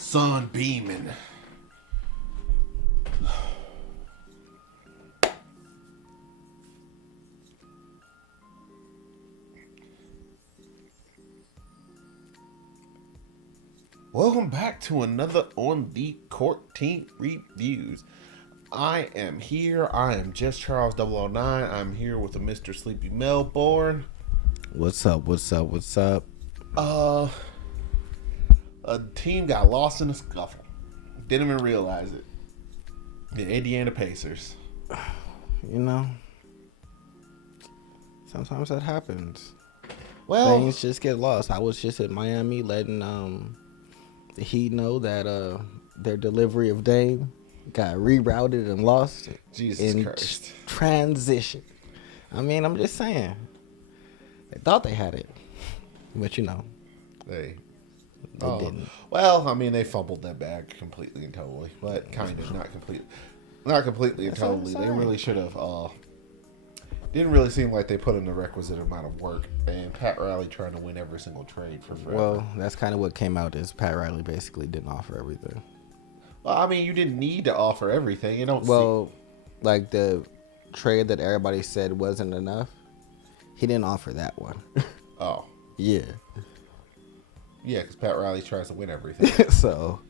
sun beaming. Welcome back to another On the Court Team Reviews. I am here. I am just Charles 009. I'm here with a Mr. Sleepy Melbourne. What's up? A team got lost in a scuffle. Didn't even realize it. The Indiana Pacers. You know, sometimes that happens. Well, Things just get lost. I was just at Miami letting the Heat know that their delivery of Dame got rerouted and lost Jesus in Christ. transition. I mean, I'm just saying. They thought they had it, but They didn't. Well, I mean, they fumbled that bag completely and totally, but kind of not completely and That's what I'm totally. They saying. really should have. Didn't really seem like they put in the requisite amount of work. And Pat Riley trying to win every single trade for forever. Well, that's kind of what came out is Pat Riley basically didn't offer everything. Well, I mean, you didn't need to offer everything. You don't. Like the trade that everybody said wasn't enough, he didn't offer that one. Oh, Yeah. yeah, because Pat Riley tries to win everything. So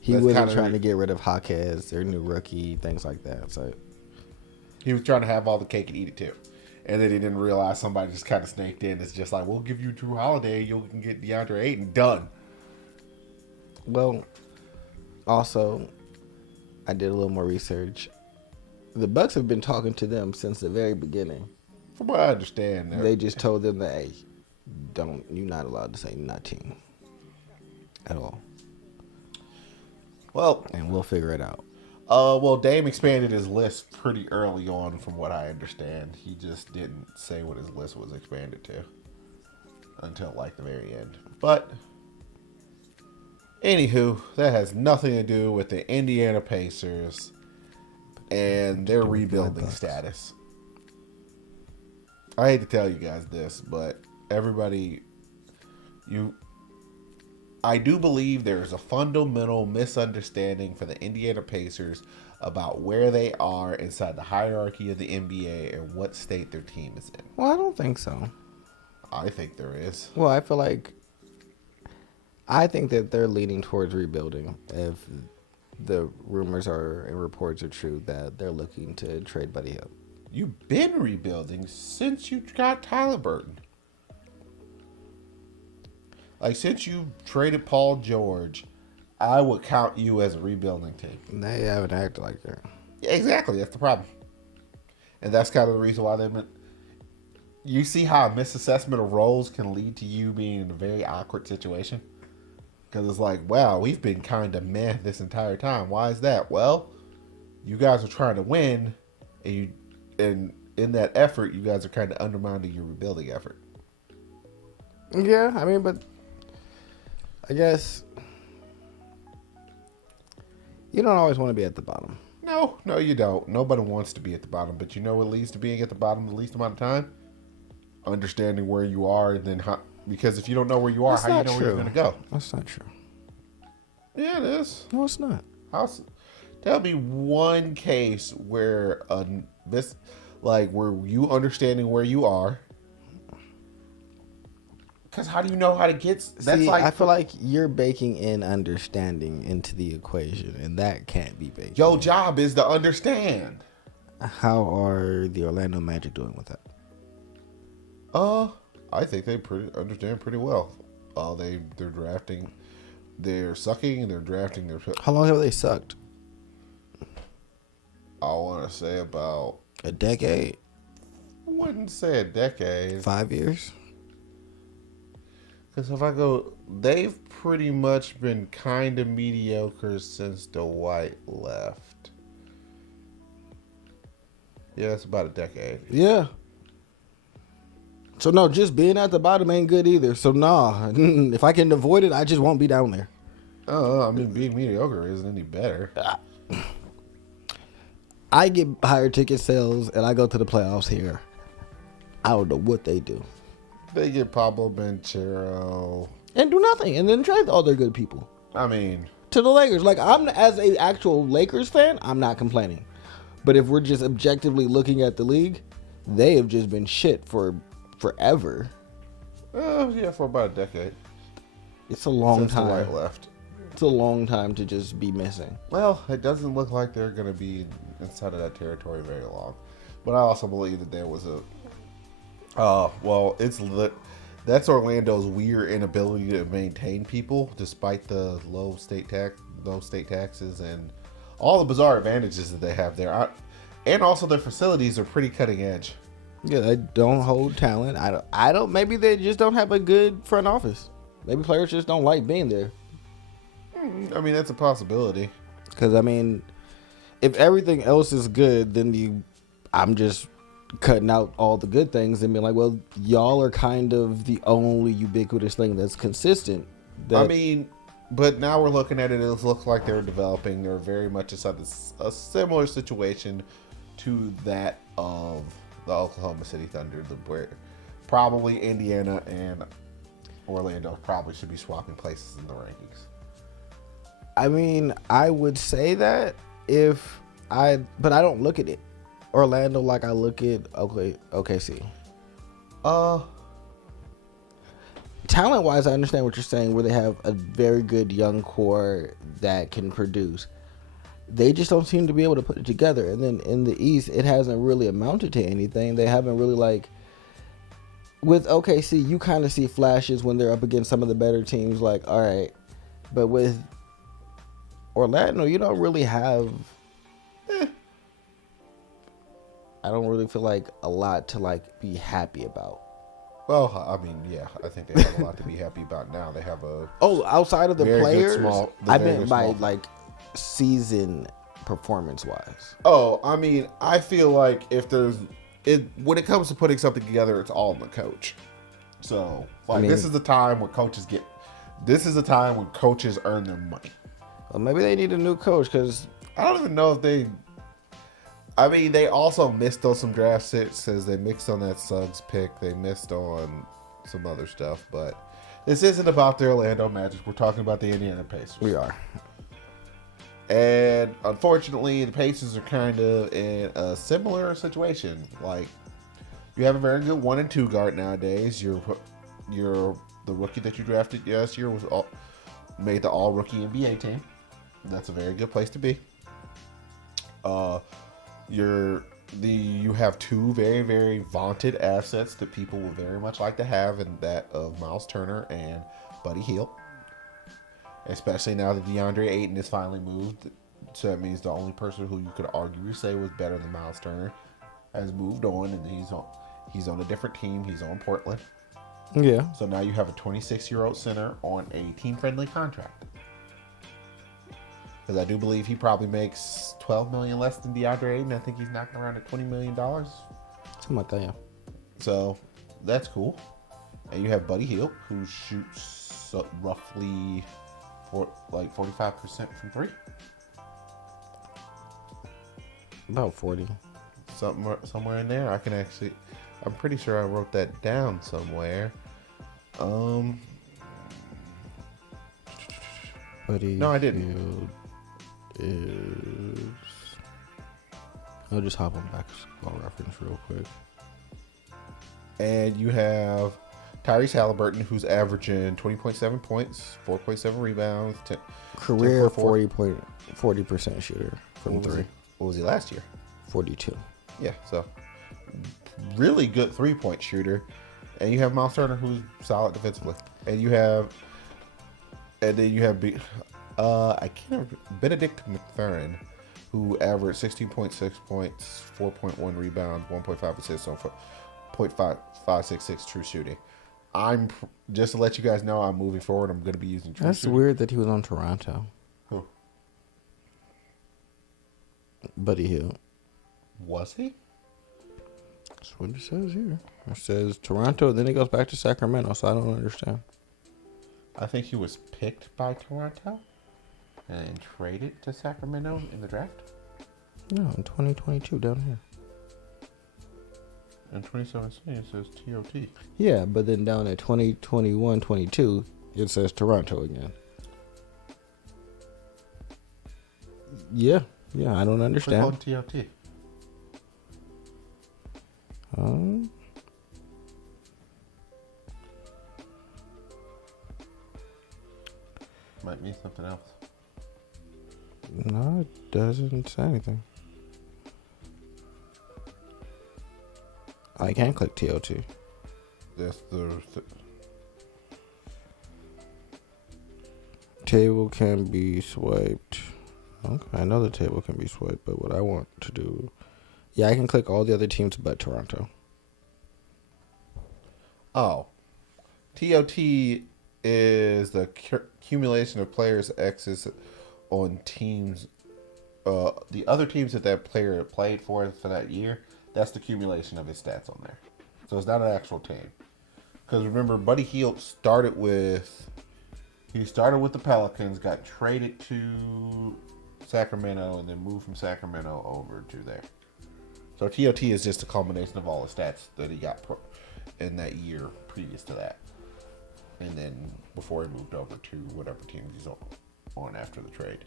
he That's wasn't kinda- trying to get rid of Jaquez, their new rookie, things like that. So He was trying to have all the cake and eat it too. And then he didn't realize somebody just kind of snaked in. It's just like, we'll give you Drew Holiday. You can get DeAndre Ayton. Done. well, also I did a little more research. The Bucks have been talking to them since the very beginning. From what I understand, They just told them that, hey, you're not allowed to say nothing at all. well, And we'll figure it out. well, Dame expanded his list pretty early on, from what I understand. He just didn't say what his list was expanded to until like the very end. But anywho, that has nothing to do with the Indiana Pacers and their rebuilding status. I hate to tell you guys this, but everybody, I do believe there is a fundamental misunderstanding for the Indiana Pacers about where they are inside the hierarchy of the NBA and what state their team is in. Well, I don't think so. I think there is. Well, I think that they're leaning towards rebuilding if the rumors are and reports are true that they're looking to trade Buddy Hield. You've been rebuilding since you got Tyler Burton. Like, since you traded Paul George, I would count you as a rebuilding team. They haven't acted like that. Yeah, exactly. That's the problem. And that's kind of the reason why they've been... You see how a misassessment of roles can lead to you being in a very awkward situation? Because it's like, wow, we've been kind of meh this entire time. Why is that? Well, you guys are trying to win, and in that effort, you guys are kind of undermining your rebuilding effort. Yeah, I mean, but I guess you don't always want to be at the bottom. No, you don't. Nobody wants to be at the bottom, but you know what leads to being at the bottom the least amount of time? Understanding where you are, and then because if you don't know where you are, how do you know where you're going to go? That's not true. Yeah, it is. No, it's not. Tell me one case where where you understanding where you are. Because how do you know how to get? I feel like you're baking in understanding into the equation, and that can't be baked. Your job is to understand. How are the Orlando Magic doing with that? I think they understand pretty well. They're drafting. They're sucking and they're drafting their. How long have they sucked? I want to say about A decade? I wouldn't say a decade. 5 years? Because they've pretty much been kind of mediocre since Dwight left. Yeah, it's about a decade. Yeah. So no, just being at the bottom ain't good either. So nah, if I can avoid it, I just won't be down there. I mean, being mediocre isn't any better. I get higher ticket sales and I go to the playoffs here. I don't know what they do. They get Pablo Banchero. And do nothing and then trade all their good people. I mean, to the Lakers. Like, I'm as a actual Lakers fan, I'm not complaining. But if we're just objectively looking at the league, they have just been shit for forever. yeah, for about a decade. It's a long Since time. the light left. It's a long time to just be missing. Well, it doesn't look like they're going to be inside of that territory very long. But I also believe that there was a. That's Orlando's weird inability to maintain people, despite the low state taxes, and all the bizarre advantages that they have there. And also their facilities are pretty cutting edge. Yeah, they don't hold talent. I don't. Maybe they just don't have a good front office. Maybe players just don't like being there. I mean, that's a possibility. Because I mean, if everything else is good, then I'm just cutting out all the good things and being like, well, y'all are kind of the only ubiquitous thing that's consistent. I mean, but now we're looking at it. It looks like they're developing. They're very much a similar situation to that of the Oklahoma City Thunder, where probably Indiana and Orlando probably should be swapping places in the rankings. I mean, I would say that but I don't look at it Orlando like I look at OKC. Talent wise, I understand what you're saying, where they have a very good young core that can produce. They just don't seem to be able to put it together. And then in the East, it hasn't really amounted to anything. They haven't really with OKC, you kind of see flashes when they're up against some of the better teams. Like, all right, but with Orlando, you don't really have. I don't really feel like a lot to be happy about. Well, I mean, yeah, I think they have a lot to be happy about now. They have a outside of the players, I meant by small. Season performance wise. Oh, I mean, I feel like when it comes to putting something together, it's all in the coach. So, this is the time when coaches earn their money. Well, maybe they need a new coach because I don't even know if they. I mean, they also missed on some draft sits as they mixed on that Suggs pick. They missed on some other stuff, but this isn't about the Orlando Magic. We're talking about the Indiana Pacers. We are. And unfortunately, the Pacers are kind of in a similar situation. Like, you have a very good 1 and 2 guard nowadays. You're the rookie that you drafted last year made the All Rookie NBA team. That's a very good place to be. You have two very, very vaunted assets that people would very much like to have, and that of Miles Turner and Buddy Hield. Especially now that DeAndre Ayton has finally moved, so that means the only person who you could arguably say was better than Miles Turner has moved on, and he's on a different team. He's on Portland. Yeah. So now you have a 26-year-old center on a team-friendly contract. Because I do believe he probably makes $12 million less than DeAndre Ayton. I think he's knocking around at $20 million. Something like that, yeah. So that's cool. And you have Buddy Hield, who shoots roughly 45% from three. About 40. Somewhere in there. I'm pretty sure I wrote that down somewhere. Buddy No, I didn't. Hield is. I'll just hop on basketball reference real quick. And you have Tyrese Halliburton, who's averaging 20.7 points, 4.7 rebounds, Career 40% shooter from three. What was he last year? 42. Yeah, so really good 3-point shooter. And you have Miles Turner, who's solid defensively. And then you have Benedict McFerrin, who averaged 16.6 points, 4.1 rebounds, 1.5 assists on 0.566 true shooting. I'm just to let you guys know, I'm moving forward. I'm going to be using true That's shooting. weird that he was on Toronto. Who? Buddy Hield. Was he? That's what it says here. It says Toronto, then it goes back to Sacramento, so I don't understand. I think he was picked by Toronto and traded to Sacramento in the draft. No, in 2022 down here. In 2017, it says TOT. Yeah, but then down at 2021-22, it says Toronto again. Yeah, I don't Click understand. on TOT. Might mean something else. No, it doesn't say anything. I can click TOT. That's the Table can be swiped. Okay, I know the table can be swiped, but what I want to do... Yeah, I can click all the other teams but Toronto. Oh. TOT is the accumulation of players' X's on teams. The other teams that player played for that year, that's the accumulation of his stats on there. So it's not an actual team. Because remember, Buddy Hield started with the Pelicans, got traded to Sacramento, and then moved from Sacramento over to there. So TOT is just a culmination of all the stats that he got in that year previous to that. And then before he moved over to whatever team he's on after the trade.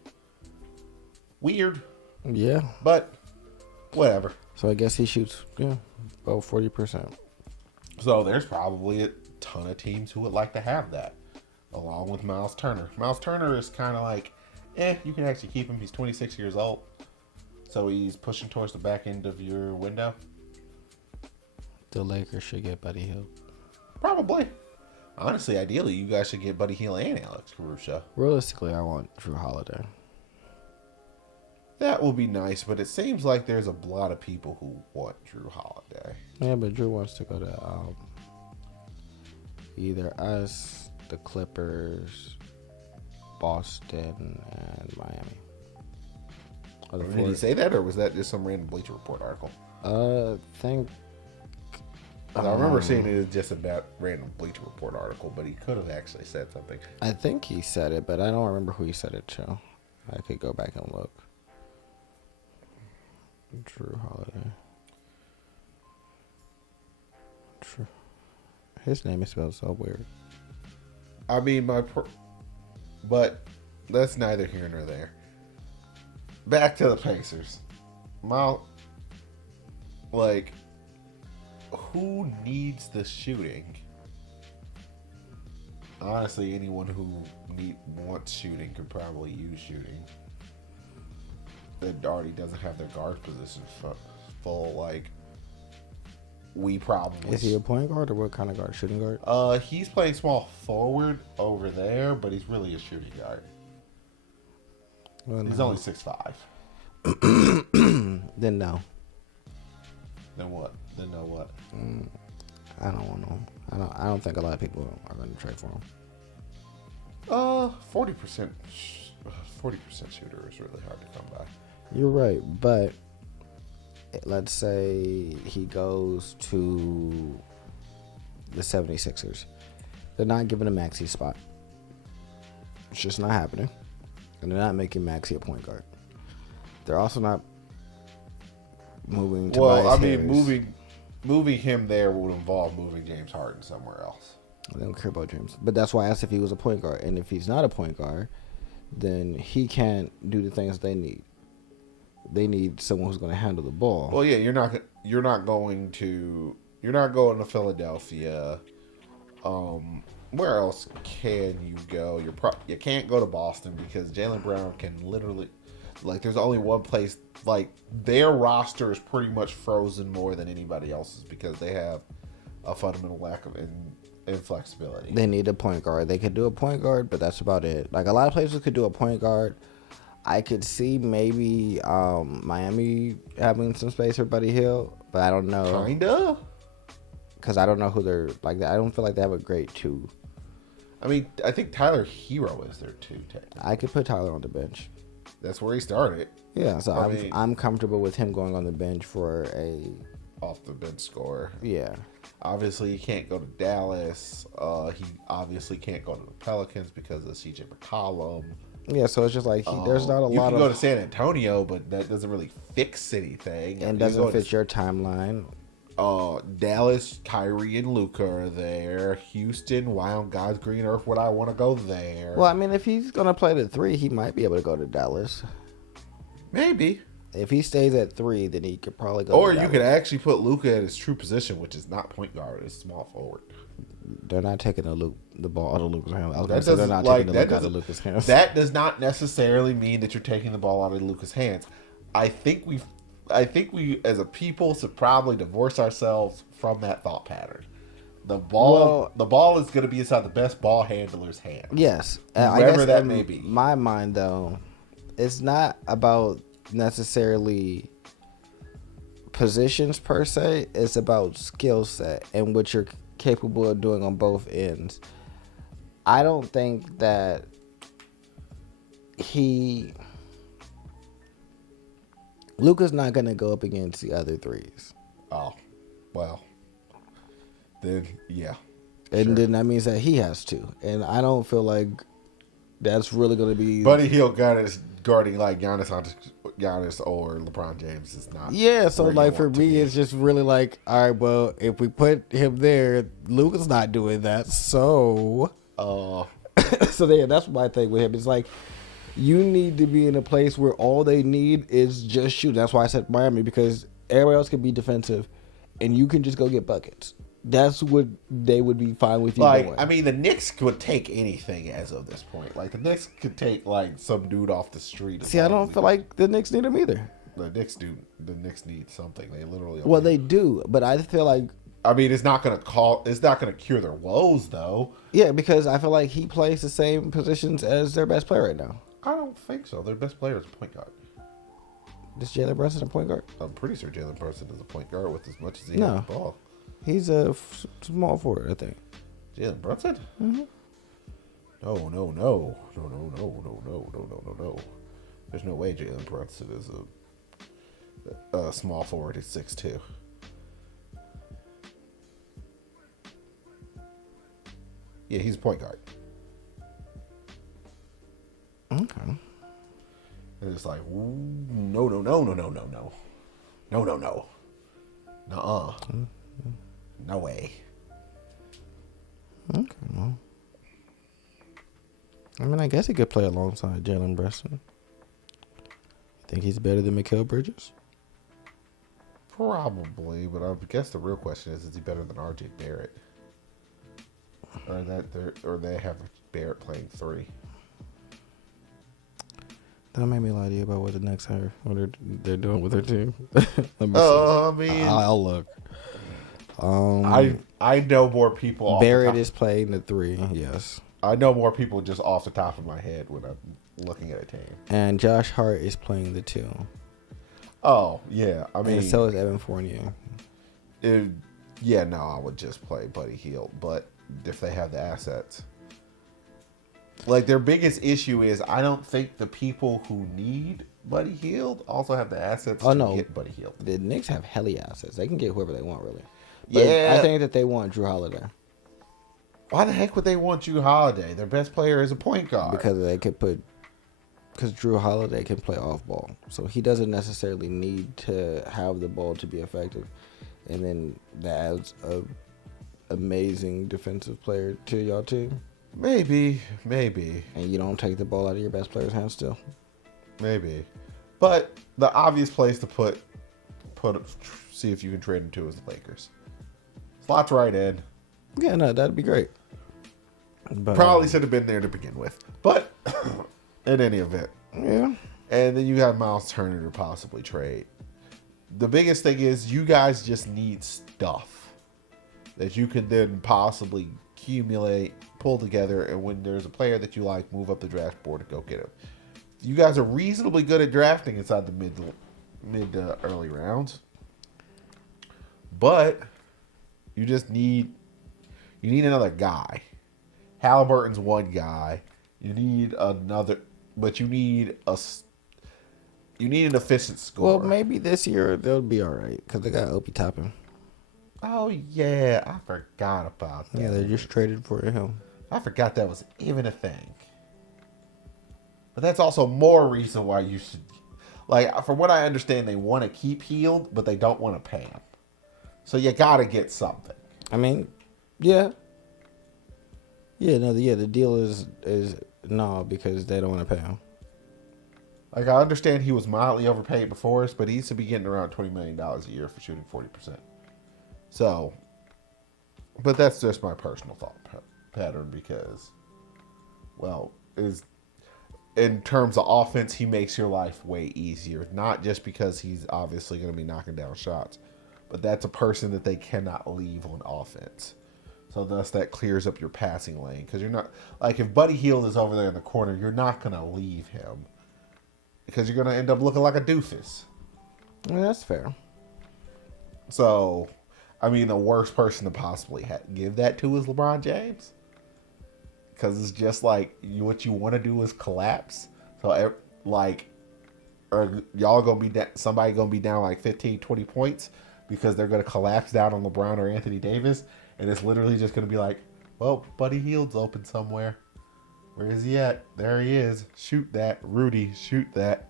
Weird. Yeah. But whatever. So I guess he shoots, about 40%. So there's probably a ton of teams who would like to have that, along with Miles Turner. Miles Turner is kind of like, you can actually keep him. He's 26 years old. So he's pushing towards the back end of your window. The Lakers should get Buddy Hield. Probably. Honestly, ideally, you guys should get Buddy Hield and Alex Caruso. Realistically, I want Drew Holiday. That will be nice, but it seems like there's a lot of people who want Drew Holiday. Yeah, but Drew wants to go to either us, the Clippers, Boston, and Miami. Did he say that, or was that just some random Bleacher Report article? I remember seeing it as just a random Bleacher Report article, but he could have actually said something. I think he said it, but I don't remember who he said it to. I could go back and look. Drew Holiday. His name is spelled so weird. I mean, but that's neither here nor there. Back to the Pacers. Who needs the shooting? Honestly, anyone who wants shooting could probably use shooting. That already doesn't have their guard position full. We probably... Is he a point guard or what kind of guard? Shooting guard? He's playing small forward over there, but he's really a shooting guard. Well, he's only 6'5". Then no. Then what? Then no what? I don't want him. I don't think a lot of people are going to trade for him. 40% shooter is really hard to come by. You're right, but let's say he goes to the 76ers. They're not giving him Maxey's spot. It's just not happening. And they're not making Maxey a point guard. They're also not moving Tobias Harris. Moving him there would involve moving James Harden somewhere else. I don't care about James. But that's why I asked if he was a point guard. And if he's not a point guard, then he can't do the things they need. They need someone who's going to handle the ball. Well, yeah, you're not going to Philadelphia. Where else can you go? You can't go to Boston because Jaylen Brown can literally, there's only one place. Their roster is pretty much frozen more than anybody else's because they have a fundamental lack of inflexibility. They need a point guard. They could do a point guard, but that's about it. A lot of places could do a point guard. I could see maybe Miami having some space for Buddy Hield, but I don't know. Kinda? Because I don't know who they're I don't feel like they have a great two. I mean, I think Tyler Hero is their two, technically. I could put Tyler on the bench. That's where he started. Yeah, so I'm comfortable with him going on the bench for a off the bench scorer. Yeah. Obviously, he can't go to Dallas. He obviously can't go to the Pelicans because of CJ McCollum. Yeah, so it's just there's not a lot of... You can go to San Antonio, but that doesn't really fix anything. And doesn't fit your timeline. Dallas, Kyrie and Luka are there. Houston, why on God's green earth would I want to go there? Well, I mean, if he's going to play the 3, he might be able to go to Dallas. Maybe. If he stays at 3, then he could probably go. Or to you that could one. actually put Luka at his true position, which is not point guard, it's small forward. They're not taking the ball out of Lucas' hands. I was going That to say they're doesn't not like taking the that look out of doesn't Lucas' hands. that does not necessarily mean that you're taking the ball out of Luka's hands. I think we as a people should probably divorce ourselves from that thought pattern. The ball is going to be inside the best ball handler's hand. Yes, Whoever I guess that in may be. my mind, though, it's not about necessarily positions per se. It's about skill set and what you're capable of doing on both ends. I don't think that Luka's not going to go up against the other threes. Oh, well, then yeah. And Sure. then that means that he has to. And I don't feel like that's really going to be... Buddy Hield guarding like Giannis or LeBron James is not. Yeah, so where you like for want to me, be. it's just really like, all right, well, if we put him there, Luka's not doing that. So, so yeah, that's my thing with him. It's like, you need to be in a place where all they need is just shoot. That's why I said Miami, because everybody else can be defensive and you can just go get buckets. That's what they would be fine with you Like, doing. I mean, the Knicks could take anything as of this point. Like, the Knicks could take, like, some dude off the street. See, I don't feel like the Knicks need him either. The Knicks need something. They literally. Well, they do, but I feel like, I mean, it's not gonna cure their woes, though. yeah, because I feel like he plays the same positions as their best player right now. I don't think so. Their best player is a point guard. Is Jalen Brunson a point guard? I'm pretty sure Jalen Brunson is a point guard with as much as he No. has the ball. He's a small forward, I think. Jalen Brunson? Mm-hmm. No. There's no way Jalen Brunson is a small forward at 6'2". Yeah, he's a point guard. Okay. And it's like, ooh, no. Nuh-uh. No way. Okay. Well. I mean, I guess he could play alongside Jalen Brunson. Think he's better than Mikal Bridges? Probably, but I guess the real question is he better than RJ Barrett? Or they have Barrett playing 3. Don't make me lie to you about what the Knicks are, what they're doing with their team. Let me see. I mean, I'll look. I know more people. Off Barrett the is playing the 3, yes. I know more people just off the top of my head when I'm looking at a team. And Josh Hart is playing the 2. Oh yeah, I mean, And so is Evan Fournier. I would just play Buddy Hield, but if they have the assets. Like, their biggest issue is I don't think the people who need Buddy Hield also have the assets to get Buddy Hield. The Knicks have helly assets. They can get whoever they want, really. But Yeah. I think that they want Drew Holiday. Why the heck would they want Drew Holiday? Their best player is a point guard. Because Drew Holiday can play off ball. So he doesn't necessarily need to have the ball to be effective. And then that adds a amazing defensive player to y'all team. Maybe. And you don't take the ball out of your best player's hands still. Maybe. But the obvious place to see if you can trade him to is the Lakers. Slots right in. Yeah, no, that'd be great. But, Probably should have been there to begin with. But in any event. Yeah. And then you have Miles Turner to possibly trade. The biggest thing is you guys just need stuff that you can then possibly accumulate, pull together, and when there's a player that you like, move up the draft board and go get him. You guys are reasonably good at drafting inside the mid to early rounds, but you just need another guy. Halliburton's one guy. You need another, but you need an efficient scorer. Well, maybe this year they'll be all right because they got Opie Toppin. Oh yeah, I forgot about that. Yeah, they just traded for him. I forgot that was even a thing. But that's also more reason why you should, like, from what I understand, they want to keep Hield, but they don't want to pay him. So you got to get something. I mean, yeah. The deal is no, because they don't want to pay him. Like, I understand he was mildly overpaid before us, but he used to be getting around $20 million a year for shooting 40%. So, but that's just my personal thought pattern because, well, is in terms of offense, he makes your life way easier. Not just because he's obviously going to be knocking down shots, but that's a person that they cannot leave on offense. So thus that clears up your passing lane because you're not like if Buddy Hield is over there in the corner, you're not going to leave him because you're going to end up looking like a doofus. Well, that's fair. So, I mean, the worst person to possibly give that to is LeBron James. Because it's just like what you want to do is collapse. So, like, are y'all going to be somebody going to be down like 15, 20 points because they're going to collapse down on LeBron or Anthony Davis. And it's literally just going to be like, well, Buddy Hield's open somewhere. Where is he at? There he is. Shoot that. Rudy, shoot that.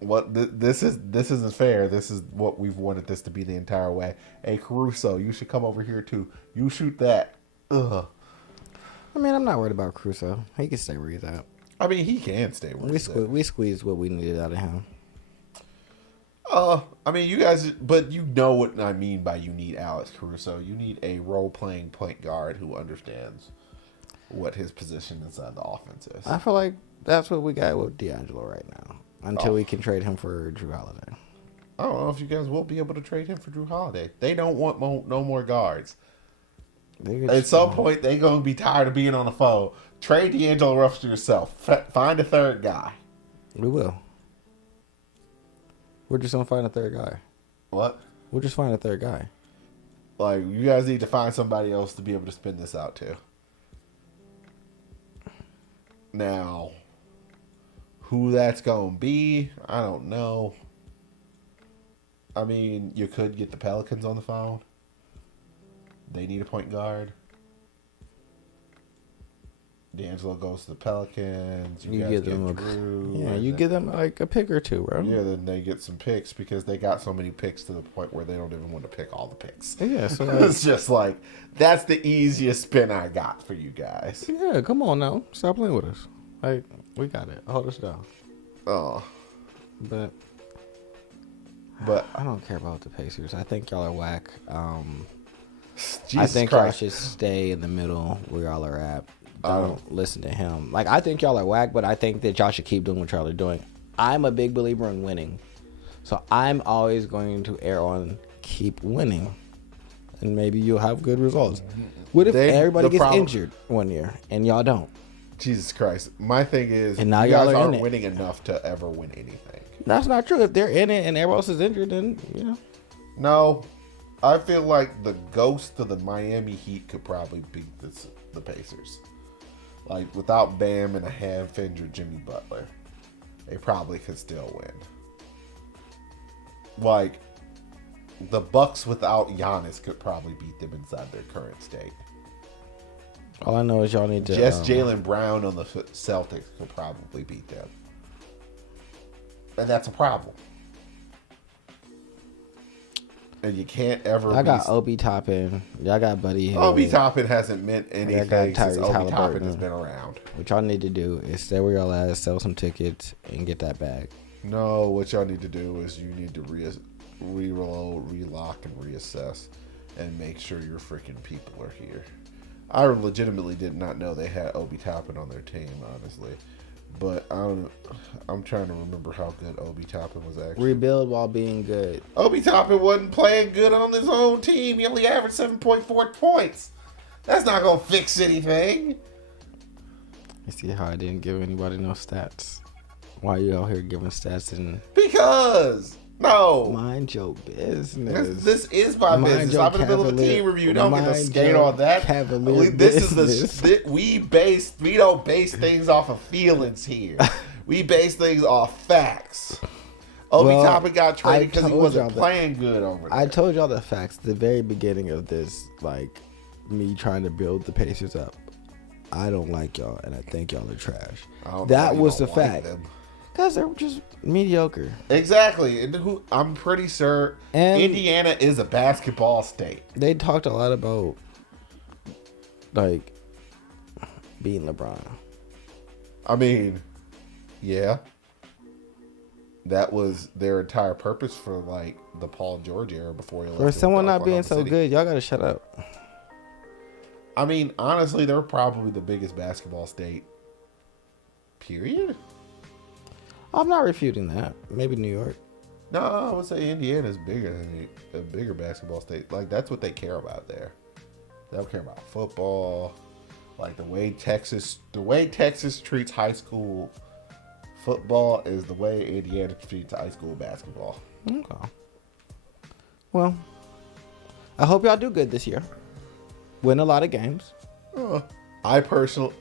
What this isn't fair. This is what we've wanted this to be the entire way. Hey, Caruso, you should come over here too. You shoot that. Ugh. I mean, I'm not worried about Caruso. He can stay where he's at. I mean, he can stay where he's at. We squeezed what we needed out of him. I mean, you guys, but you know what I mean by you need Alex Caruso. You need a role-playing point guard who understands what his position inside the offense is. I feel like that's what we got with D'Angelo right now. Until we can trade him for Drew Holiday. I don't know if you guys will be able to trade him for Drew Holiday. They don't want no more guards. At some point, they're going to be tired of being on the phone. Trade D'Angelo Russell yourself. Find a third guy. We will. We're just going to find a third guy. What? We'll just find a third guy. Like, you guys need to find somebody else to be able to spin this out to. Now, who that's going to be, I don't know. I mean, you could get the Pelicans on the phone. They need a point guard. D'Angelo goes to the Pelicans. You guys give them Drew. you give them like a pick or two, bro. Yeah, then they get some picks because they got so many picks to the point where they don't even want to pick all the picks. Yeah, so it's just like, that's the easiest spin I got for you guys. Yeah, come on now. Stop playing with us. Like, we got it. Hold us down. Oh. But I don't care about the Pacers. I think y'all are whack. I think y'all should stay in the middle where y'all are at. Don't listen to him. Like, I think y'all are whack, but I think that y'all should keep doing what y'all are doing. I'm a big believer in winning. So I'm always going to err on keep winning. And maybe you'll have good results. What if everybody gets injured one year and y'all don't? Jesus Christ. My thing is, and now you y'all guys are aren't in it. winning enough to ever win anything. That's not true. If they're in it and everyone else is injured, then, No. I feel like the ghost of the Miami Heat could probably beat the Pacers. Like, without Bam and a half-injured Jimmy Butler, they probably could still win. Like, the Bucks without Giannis could probably beat them inside their current state. All I know is y'all need to... Just Jaylen Brown on the Celtics could probably beat them. And that's a problem. And you can't ever... I got Obi Toppin. Y'all got Buddy Hield. Obi Toppin hasn't meant anything since Obi Toppin has been around. What y'all need to do is stay where y'all at, sell some tickets, and get that bag. No, what y'all need to do is you need to reload, relock, and reassess, and make sure your freaking people are here. I legitimately did not know they had Obi Toppin on their team, honestly. But I'm trying to remember how good Obi Toppin was actually. Rebuild while being good. Obi Toppin wasn't playing good on his own team. He only averaged 7.4 points. That's not going to fix anything. You see how I didn't give anybody no stats? Why you out here giving stats and... Because... No. Mind your business. This is my business. I'm in the middle of a team review. Don't get to skate on that. We don't base things off of feelings here. We base things off facts. Obi Toppin got traded because he wasn't playing good over there. I told y'all the facts at the very beginning of this, like, me trying to build the Pacers up. I don't like y'all, and I think y'all are trash. That was the fact. Because they're just mediocre. Exactly. And I'm pretty sure Indiana is a basketball state. They talked a lot about, like, beating LeBron. I mean, Yeah. That was their entire purpose for like the Paul George era before he left. For someone not being Oklahoma so City. good, y'all gotta shut up. I mean, honestly, they're probably the biggest basketball state. Period. I'm not refuting that. Maybe New York. No, I would say Indiana's bigger than a bigger basketball state. Like that's what they care about there. They don't care about football. Like the way Texas treats high school football is the way Indiana treats high school basketball. Okay. Well, I hope y'all do good this year. Win a lot of games. Personally,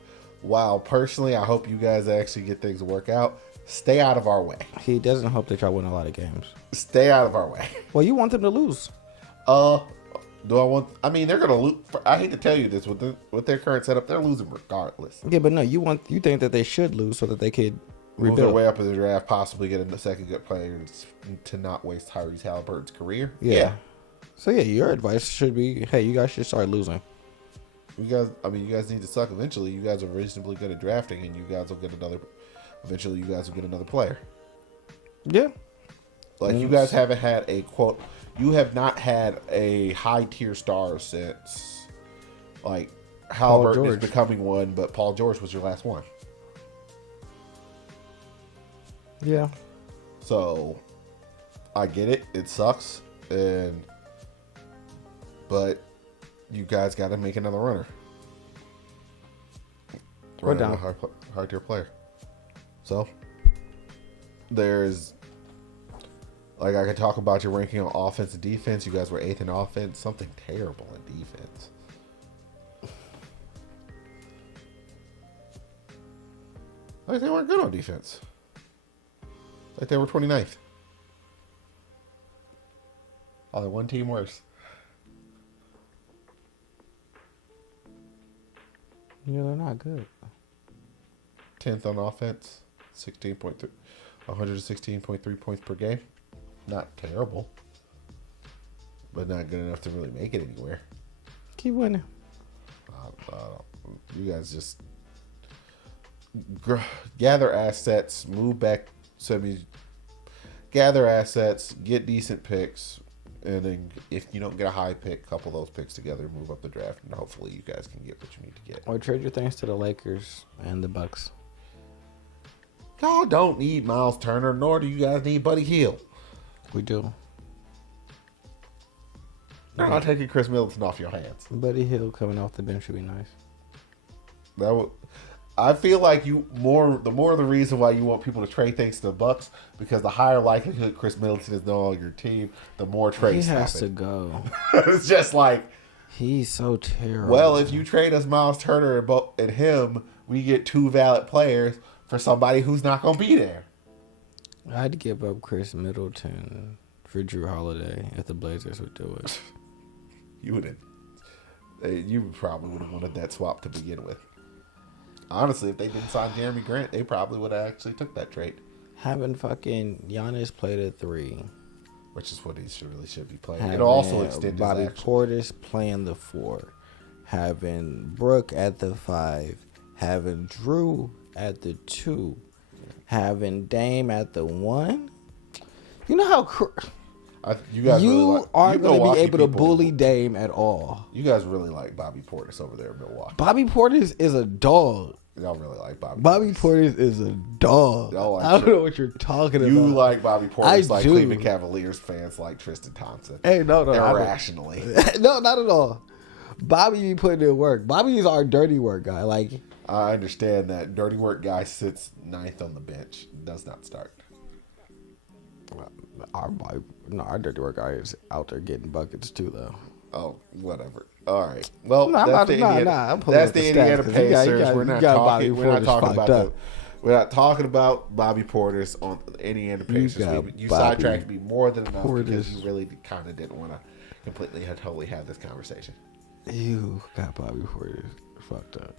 I hope you guys actually get things to work out. Stay out of our way. He doesn't hope that y'all win a lot of games. Stay out of our way. Well, you want them to lose. I mean, they're gonna lose. I hate to tell you this, with their current setup, they're losing regardless. Yeah, but no, you think that they should lose so that they could Move their rebuild. way up in the draft, possibly get a second good player to not waste Tyrese Halliburton's career. Yeah. So yeah, your advice should be, hey, you guys should start losing. You guys need to suck eventually. You guys are reasonably good at drafting, and you guys will get another. Eventually, you guys will get another player. Yeah. Like you guys haven't had a quote. You have not had a high tier star since, like, Halliburton is George. becoming one, but Paul George was your last one. Yeah. So, I get it. It sucks, but you guys got to make another runner. We're down. A high tier player. So, there's. Like, I could talk about your ranking on offense and defense. You guys were 8th in offense. Something terrible in defense. Like, they weren't good on defense. Like, they were 29th. Oh, they're one team worse. Yeah, they're not good. 10th on offense. 116.3 points per game. Not terrible. But not good enough to really make it anywhere. Keep winning. You guys just gather assets, move back, gather assets, get decent picks, and then if you don't get a high pick, couple those picks together, move up the draft, and hopefully you guys can get what you need to get. Or trade your things to the Lakers and the Bucks. Y'all don't need Miles Turner, nor do you guys need Buddy Hield. We do. They're not taking Chris Middleton off your hands. Buddy Hield coming off the bench would be nice. I feel like the more the reason why you want people to trade things to the Bucks, because the higher likelihood Chris Middleton is no longer your team, the more trades He has happen. to go. It's just like, He's so terrible. well, if you trade us Miles Turner and him, we get 2 valid players for somebody who's not going to be there. I'd give up Chris Middleton for Drew Holiday if the Blazers would do it. You probably would have wanted that swap to begin with. Honestly, if they didn't sign Jeremy Grant, they probably would have actually took that trade. Having fucking Giannis play the 3. Which is what he should be playing. Having It'll also extend Bobby his action. Portis playing the 4. Having Brooke at the 5. Having Drew at the 2. Having Dame at the 1. You know how You aren't going to Milwaukee be able to people- bully Dame at all. You guys really like Bobby Portis over there in Milwaukee. Bobby Portis is a dog. Y'all really like Bobby. Bobby Portis is a dog. Y'all like I don't Tr- know what you're talking about. You like Bobby Portis I like do. Cleveland Cavaliers fans like Tristan Thompson. Hey, no, I don't. Irrationally. No, not at all. Bobby be putting in work. Bobby is our dirty work guy. Like, I understand that dirty work guy sits 9th on the bench, does not start. our dirty work guy is out there getting buckets too, though. Oh, whatever. All right. Well, No, I'm that's not- the Indiana. I'm pulling That's up the the Indiana stats, 'cause you Pacers. got- We're you not got talking. Bobby We're not Portis talking fucked about up. We're not talking about Bobby Portis on the Indiana Pacers. got You Bobby sidetracked me more than enough because Portis. you really kind of didn't want to completely totally have this conversation. You got Bobby Portis fucked up.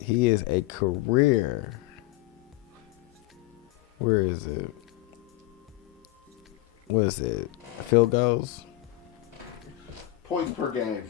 He is a career. Where is it? What is it? Field goals? Points per game.